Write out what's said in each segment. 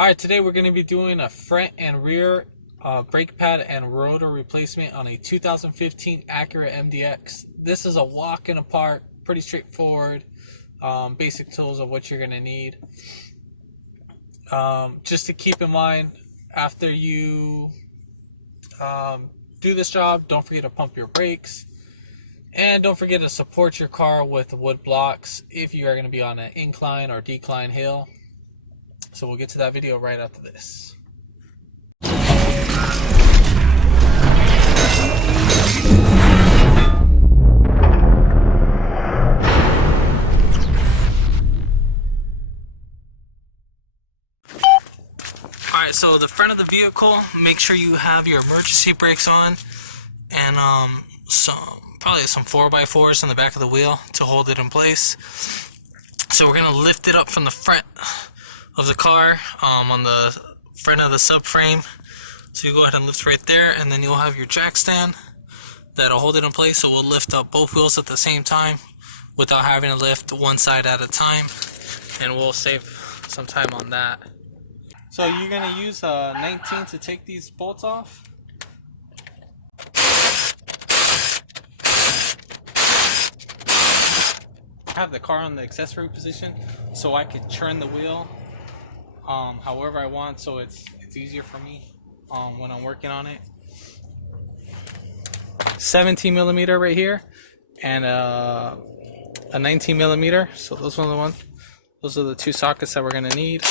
Alright, today we're going to be doing a front and rear brake pad and rotor replacement on a 2015 Acura MDX. This is a walk in the park, pretty straightforward, basic tools of what you're going to need. Just to keep in mind, after you do this job, don't forget to pump your brakes. And don't forget to support your car with wood blocks if you are going to be on an incline or decline hill. So we'll get to that video right after this. Alright, so the front of the vehicle, make sure you have your emergency brakes on and probably some 4x4s in the back of the wheel to hold it in place. So we're going to lift it up from the front of the car on the front of the subframe. So you go ahead and lift right there, and then you'll have your jack stand that'll hold it in place. So we'll lift up both wheels at the same time without having to lift one side at a time, and we'll save some time on that. So you're going to use a 19 to take these bolts off. I have the car on the accessory position so I can turn the wheel however I want, so it's easier for me when I'm working on it. 17 millimeter right here and a 19 millimeter. So those are the two sockets that we're gonna need.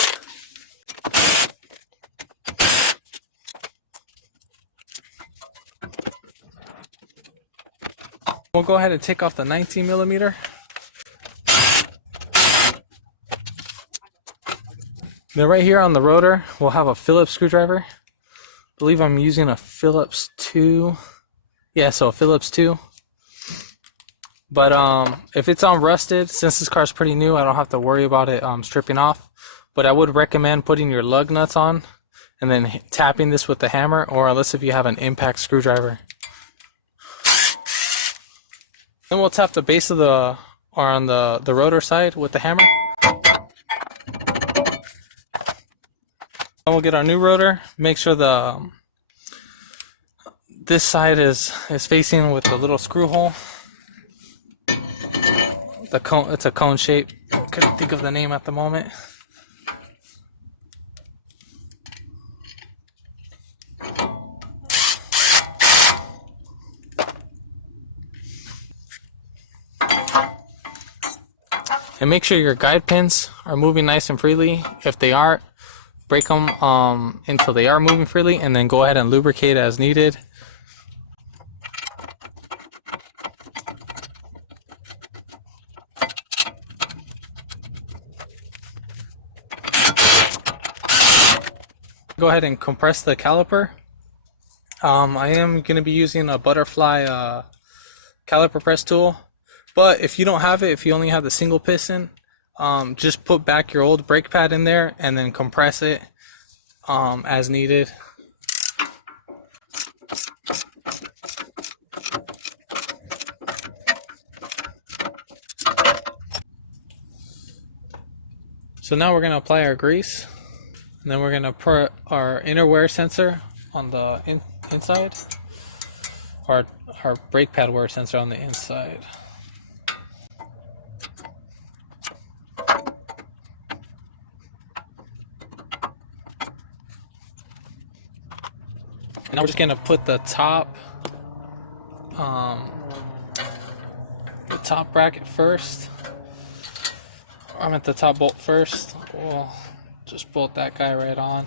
We'll go ahead and take off the 19 millimeter. Then right here on the rotor, we'll have a Phillips screwdriver. I believe I'm using a Phillips 2. Yeah, so a Phillips 2. But if it's rusted, since this car's pretty new, I don't have to worry about it stripping off. But I would recommend putting your lug nuts on and then tapping this with the hammer, or unless if you have an impact screwdriver. Then we'll tap the base of on the rotor side with the hammer. Then we'll get our new rotor. Make sure this side is facing with the little screw hole. The cone, it's a cone shape. I couldn't think of the name at the moment. And make sure your guide pins are moving nice and freely. If they aren't, break them until they are moving freely, and then go ahead and lubricate as needed. Go ahead and compress the caliper. I am going to be using a butterfly caliper press tool, but if you don't have it, if you only have the single piston, just put back your old brake pad in there and then compress it as needed. So now we're going to apply our grease, and then we're going to put our inner wear sensor on the inside, our brake pad wear sensor on the inside. Now we're just gonna put the top bracket first. I'm at the top bolt first. We'll just bolt that guy right on.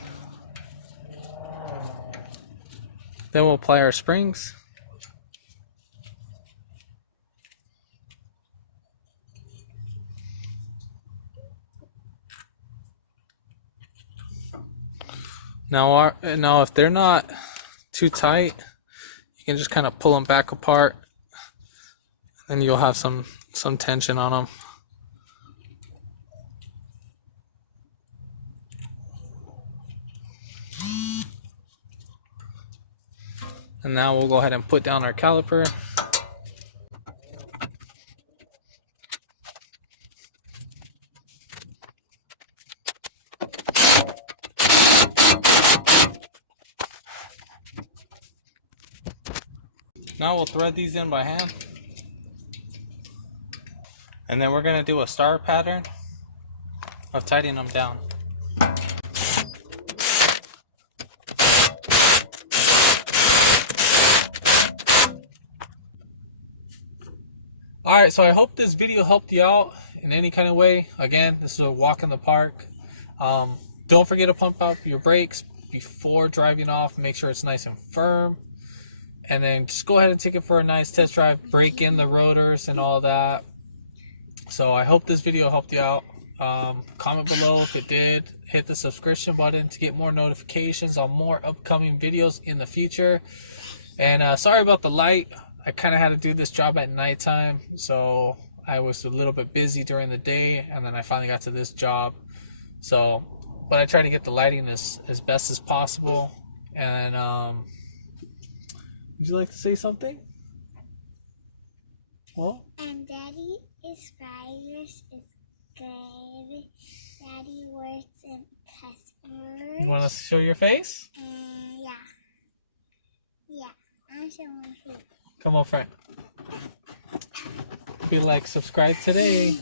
Then we'll apply our springs. Now if they're not too tight, you can just kind of pull them back apart, and you'll have some tension on them. And now we'll go ahead and put down our caliper. Now we'll thread these in by hand. And then we're going to do a star pattern of tightening them down. Alright, so I hope this video helped you out in any kind of way. Again, this is a walk in the park. Don't forget to pump up your brakes before driving off. Make sure it's nice and firm. And then just go ahead and take it for a nice test drive. Break in the rotors and all that. So I hope this video helped you out. Comment below if it did. Hit the subscription button to get more notifications on more upcoming videos in the future. And sorry about the light. I kind of had to do this job at nighttime, so I was a little bit busy during the day, and then I finally got to this job. So, but I try to get the lighting as best as possible. And would you like to say something? Well, and Daddy is Friars is good. Daddy works in customers. You want us to show your face? Yeah. Yeah, I'm showing my face. Come on, friend. Be like, subscribe today.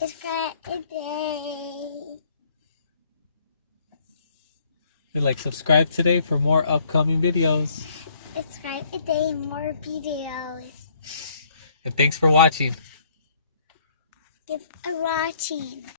Subscribe today. Be like, subscribe today for more upcoming videos. Subscribe today, more videos. And thanks for watching. Thanks for watching.